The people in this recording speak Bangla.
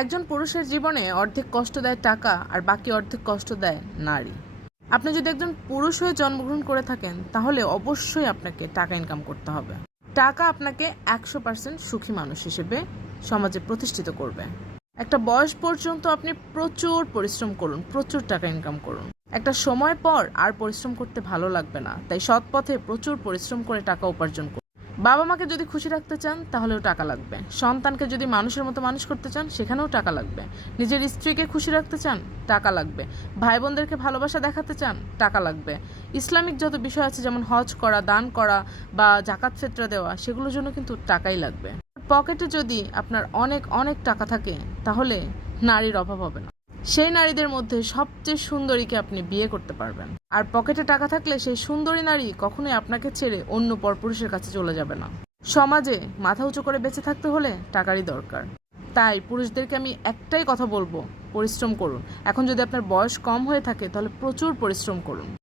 একজন পুরুষের জীবনে অর্ধেক কষ্ট দেয় টাকা আর বাকি অর্ধেক কষ্ট দেয় নারী। আপনি যদি একজন পুরুষ হয়ে জন্মগ্রহণ করে থাকেন, তাহলে অবশ্যই আপনাকে টাকা ইনকাম করতে হবে। টাকা আপনাকে একশো পার্সেন্ট সুখী মানুষ হিসেবে সমাজে প্রতিষ্ঠিত করবে। একটা বয়স পর্যন্ত আপনি প্রচুর পরিশ্রম করুন, প্রচুর টাকা ইনকাম করুন। একটা সময় পর আর পরিশ্রম করতে ভালো লাগবে না, তাই সৎ পথে প্রচুর পরিশ্রম করে টাকা উপার্জন করুন। বাবা মাকে যদি খুশি রাখতে চান, তাহলেও টাকা লাগবে। সন্তানকে যদি মানুষের মতো মানুষ করতে চান, সেখানেও টাকা লাগবে। নিজের স্ত্রীকে খুশি রাখতে চান, টাকা লাগবে। ভাই বোনদেরকে ভালোবাসা দেখাতে চান, টাকা লাগবে। ইসলামিক যত বিষয় আছে, যেমন হজ করা, দান করা বা জাকাত ফেতরা দেওয়া, সেগুলোর জন্য কিন্তু টাকাই লাগবে। পকেটে যদি আপনার অনেক অনেক টাকা থাকে, তাহলে নারীর অভাব হবে না। সেই নারীদের মধ্যে সবচেয়ে সুন্দরীকে আপনি বিয়ে করতে পারবেন। আর পকেটে টাকা থাকলে সেই সুন্দরী নারী কখনোই আপনাকে ছেড়ে অন্য পরপুরুষের কাছে চলে যাবে না। সমাজে মাথা উঁচু করে বেঁচে থাকতে হলে টাকারই দরকার। তাই পুরুষদেরকে আমি একটাই কথা বলব, পরিশ্রম করুন। এখন যদি আপনার বয়স কম হয়ে থাকে, তাহলে প্রচুর পরিশ্রম করুন।